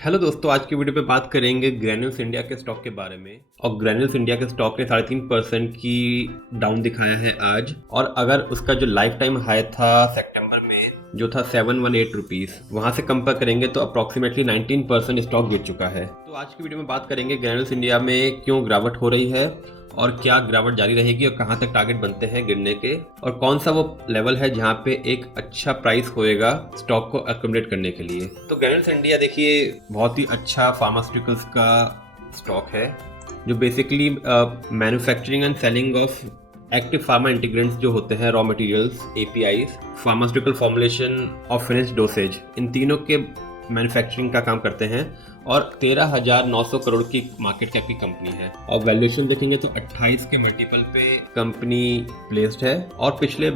Hello दोस्तों, आज की वीडियो पे बात करेंगे ग्रैन्यूल्स इंडिया के स्टॉक के बारे में। और ग्रैन्यूल्स इंडिया के स्टॉक ने 3.5% की डाउन दिखाया है आज। और अगर उसका जो लाइफ टाइम हाई था सितंबर में जो था 718 रुपीज़, वहाँ से कंपेयर करेंगे तो अप्रॉक्सीमेटली 19% स्टॉक गिर चुका है। तो आज की वीडियो में बात करेंगे ग्रैन्यूल्स इंडिया में क्यों गिरावट हो रही है और क्या गिरावट जारी रहेगी और कहां तक टारगेट बनते हैं गिरने के, और कौन सा वो लेवल है जहां पे एक अच्छा प्राइस होएगा स्टॉक को अक्यूमुलेट करने के लिए। तो ग्रैन्यूल्स इंडिया देखिए बहुत ही अच्छा फार्मास्यूटिकल्स का स्टॉक है जो basically manufacturing and selling of active pharma ingredients जो होते हैं, raw materials, APIs, pharmaceutical formulation और फिनिश्ड डोसेज, इन तीनों के मैन्युफैक्चरिंग का काम करते हैं। और 13,900 करोड़ की मार्केट कैप की कंपनी है। और वैल्यूएशन देखेंगे तो 28 के मल्टीपल पे कंपनी प्लेस्ड है। और पिछले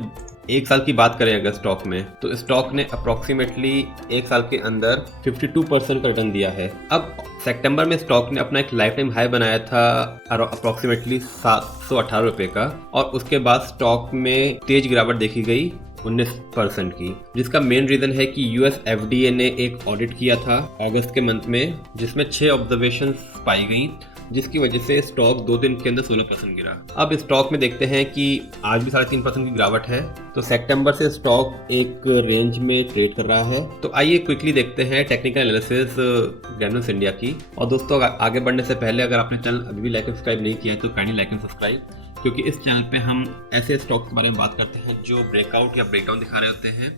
एक साल की बात करें अगर स्टॉक में, तो स्टॉक ने अप्रोक्सीमेटली एक साल के अंदर 52% का रिटर्न दिया है। अब सितंबर में स्टॉक ने अपना एक लाइफ टाइम हाई बनाया था अप्रोक्सीमेटली 718 रुपये का, और उसके बाद स्टॉक में तेज गिरावट देखी गई 19% की, जिसका मेन रीजन है कि यूएस एफडीए ने एक ऑडिट किया था अगस्त के मंथ में, जिसमें 6 ऑब्जर्वेशंस पाई गई, जिसकी वजह से स्टॉक 2 दिन के अंदर 16% गिरा। अब स्टॉक में देखते हैं कि आज भी 3.5% की गिरावट है। तो सितंबर से स्टॉक एक रेंज में ट्रेड कर रहा है। तो आइए क्विकली देखते हैं टेक्निकल एनालिसिस ग्रैन्यूल्स इंडिया की। और दोस्तों, आगे बढ़ने से पहले अगर आपने चैनल अभी भी लाइक एंड सब्सक्राइब नहीं किया है तो काइंडली लाइक एंड सब्सक्राइब, क्योंकि इस चैनल पे हम ऐसे स्टॉक्स के बारे में बात करते हैं जो ब्रेकआउट या ब्रेकडाउन दिखा रहे होते हैं,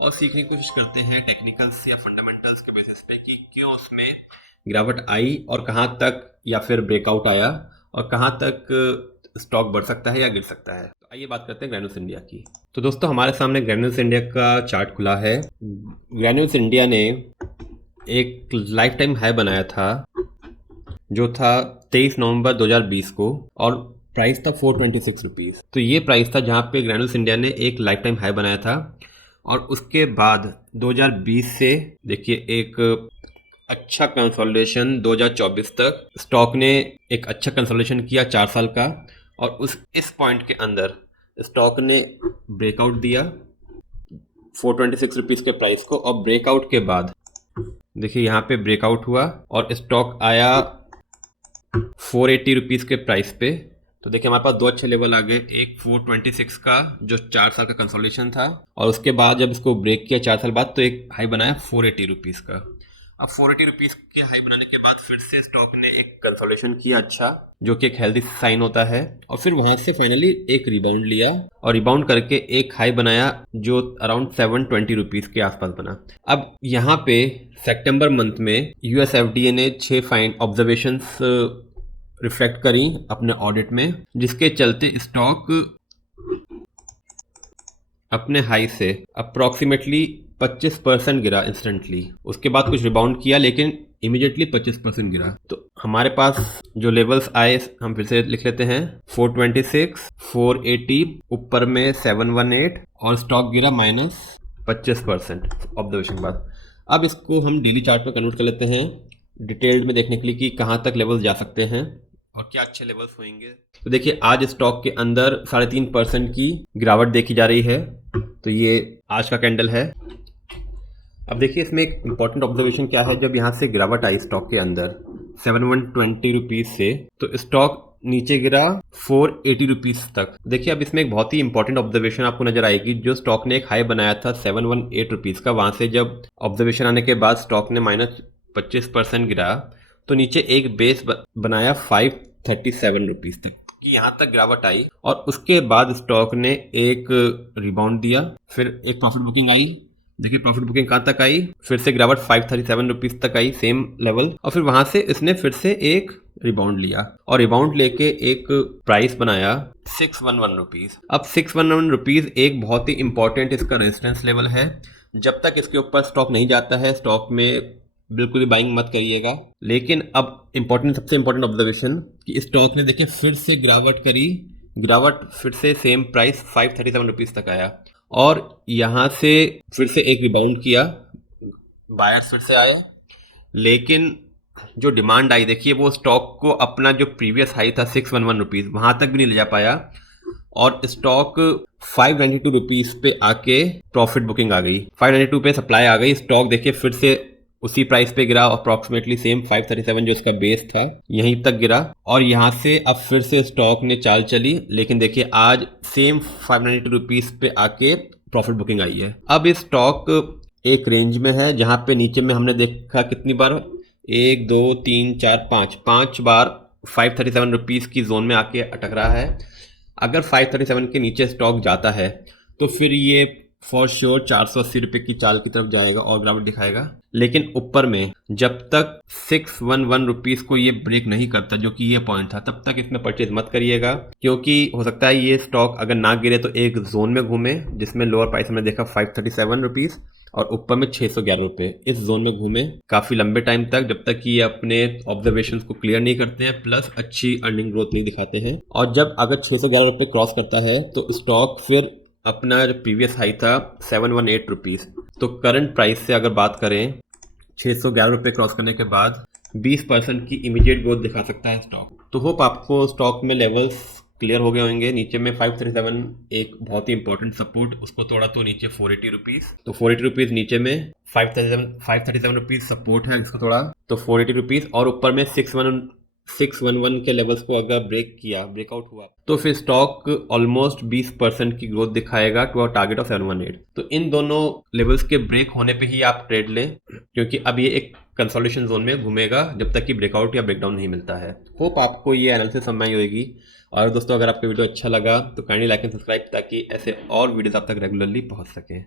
और सीखने की कोशिश करते हैं टेक्निकल्स या फंडामेंटल्स के बेसिस पे कि क्यों उसमें गिरावट आई और कहाँ तक या फिर ब्रेकआउट आया और कहाँ तक स्टॉक बढ़ सकता है या गिर सकता है। तो आइए बात करते हैं ग्रैन्यूल्स इंडिया की। तो दोस्तों, हमारे सामने ग्रैन्यूल्स इंडिया का चार्ट खुला है। ग्रैन्यूल्स इंडिया ने एक लाइफ टाइम हाई बनाया था जो था 23 नवंबर 2020 को, और प्राइस था 426 रुपीज़। तो ये प्राइस था जहाँ पे ग्रैन्यूल्स इंडिया ने एक लाइफ टाइम हाई बनाया था। और उसके बाद 2020 से देखिए एक अच्छा कंसोलिडेशन 2024 तक स्टॉक ने एक अच्छा कंसोलिडेशन किया 4 साल का। और इस पॉइंट के अंदर स्टॉक ने ब्रेकआउट दिया 426 रुपीज़ के प्राइस को, और ब्रेकआउट के बाद देखिए यहाँ पे ब्रेकआउट हुआ और स्टॉक आया 480 रुपीज़ के प्राइस पे। तो देखिए हमारे पास 2 अच्छे लेवल आ गए, एक 426 का जो 4 साल का कंसोलिडेशन था, और उसके बाद जब इसको ब्रेक किया 4 साल बाद तो एक हाई बनाया 480 रुपीज़ का। अब 480 रुपीज़ के हाई बनाने के बाद फिर से स्टॉक ने एक कंसोलिडेशन किया अच्छा, जो कि एक हेल्दी साइन होता है, और फिर वहां से फाइनली एक रिबाउंड लिया और रिबाउंड करके एक हाई बनाया जो अराउंड 720 रुपीज़ के आसपास बना। अब यहाँ पे सितंबर मंथ में यूएस एफडीए ने 6 फाइन ऑब्जर्वेशंस रिफ्लेक्ट करी अपने ऑडिट में, जिसके चलते स्टॉक अपने हाई से अप्रॉक्सीमेटली 25% गिरा इंस्टेंटली। उसके बाद कुछ रिबाउंड किया लेकिन इमीडिएटली 25% गिरा। तो हमारे पास जो लेवल्स आए हम फिर से लिख लेते हैं, 426, 480, ऊपर में 718, और स्टॉक गिरा -25% ऑब्जर्वेशन के बाद। अब इसको हम डेली चार्ट में कन्वर्ट कर लेते हैं डिटेल्ड में देखने के लिए कि कहाँ तक लेवल्स जा सकते हैं और क्या अच्छे लेवल्स होंगे। तो देखिए आज स्टॉक के अंदर 3.5% की गिरावट देखी जा रही है। तो ये आज का कैंडल है। अब देखिए इसमें एक इम्पॉर्टेंट ऑब्जर्वेशन क्या है, जब यहाँ से गिरावट आई स्टॉक के अंदर 720 रुपीज़ से, तो स्टॉक नीचे गिरा 480 रुपीज़ तक। देखिए अब इसमें एक बहुत ही इंपॉर्टेंट ऑब्जर्वेशन आपको नजर आएगी, जो स्टॉक ने एक हाई बनाया था 718 रुपीज़ का, वहाँ से जब ऑब्जर्वेशन आने के बाद स्टॉक ने -25% गिरा, तो नीचे एक बेस बनाया 537 रुपीज़ तक कि यहाँ तक गिरावट आई। और उसके बाद स्टॉक ने एक रिबाउंड दिया, फिर एक प्रॉफिट बुकिंग आई। देखिए प्रॉफिट बुकिंग कहाँ तक आई, फिर से गिरावट 537 रुपीज़ तक आई, सेम लेवल, और फिर वहाँ से इसने फिर से एक रिबाउंड लिया और रिबाउंड लेके एक प्राइस बनाया 611 रुपीज़। अब 611 रुपीज़ एक बहुत ही इंपॉर्टेंट इसका रेजिस्टेंस लेवल है। जब तक इसके ऊपर स्टॉक नहीं जाता है स्टॉक में बिल्कुल भी बाइंग मत करिएगा। लेकिन अब सबसे इम्पोर्टेंट ऑब्जर्वेशन कि स्टॉक ने देखिए फिर से गिरावट करी, गिरावट फिर से सेम प्राइस 537 रुपीज़ तक आया, और यहाँ से फिर से एक रिबाउंड किया, बायर्स फिर से आए, लेकिन जो डिमांड आई देखिए वो स्टॉक को अपना जो प्रीवियस हाई था 611 रुपीज़ वहाँ तक भी नहीं ले जा पाया, और स्टॉक 592 रुपीज़ पे आके प्रॉफिट बुकिंग आ गई, 592 पे सप्लाई आ गई। स्टॉक देखिए फिर से उसी प्राइस पे गिरा, अप्रॉक्सीमेटली सेम 537 जो इसका बेस था यहीं तक गिरा, और यहाँ से अब फिर से स्टॉक ने चाल चली। लेकिन देखिए आज सेम 592 रुपीज़ पे आके प्रॉफिट बुकिंग आई है। अब ये स्टॉक एक रेंज में है जहाँ पे नीचे में हमने देखा कितनी बार, 1 2 3 4 5 बार 537 रुपीज़ की जोन में आके अटक रहा है। अगर 537 के नीचे स्टॉक जाता है तो फिर ये फॉर श्योर 480 रुपये की चाल की तरफ जाएगा और गिरावट दिखाएगा। लेकिन ऊपर में जब तक 611 रुपीज़ को ये ब्रेक नहीं करता, जो कि ये पॉइंट था, तब तक इसमें परचेज मत करिएगा, क्योंकि हो सकता है ये स्टॉक अगर ना गिरे तो एक जोन में घूमे जिसमें लोअर प्राइस हमने देखा 537 रुपीज़ और ऊपर में 611 रुपये, इस जोन में घूमे काफ़ी लंबे टाइम तक, जब तक कि ये अपने ऑब्जर्वेशंस को क्लियर नहीं करते हैं प्लस अच्छी अर्निंग ग्रोथ नहीं दिखाते हैं। और जब अगर 611 रुपये क्रॉस करता है तो स्टॉक फिर अपना जो प्रीवियस हाई था 718 रुपीज़, तो करंट प्राइस से अगर बात करें 611 रुपये क्रॉस करने के बाद 20% की इमीडिएट ग्रोथ दिखा सकता है स्टॉक। तो होप आपको स्टॉक में लेवल्स क्लियर हो गए होंगे। नीचे में 537 एक बहुत ही इंपॉर्टेंट सपोर्ट, उसको तोड़ा तो नीचे 480 रुपीज़, तो 480 रुपीज़ नीचे में 537 रुपीज़ सपोर्ट है, इसको तोड़ा तो 480 रुपीज़, और ऊपर में 611 के लेवल्स को अगर ब्रेकआउट हुआ तो फिर स्टॉक ऑलमोस्ट 20% की ग्रोथ दिखाएगा टू आवर टारगेट ऑफ 718। तो इन दोनों लेवल्स के ब्रेक होने पे ही आप ट्रेड लें, क्योंकि अब ये एक कंसोलिडेशन जोन में घूमेगा जब तक कि ब्रेकआउट या ब्रेकडाउन नहीं मिलता है। होप आपको ये एनालिसिस समझ आई होगी। और दोस्तों अगर आपको वीडियो अच्छा लगा तो काइंडली लाइक एंड सब्सक्राइब, ताकि ऐसे और वीडियोस आप तक रेगुलरली पहुंच सकें।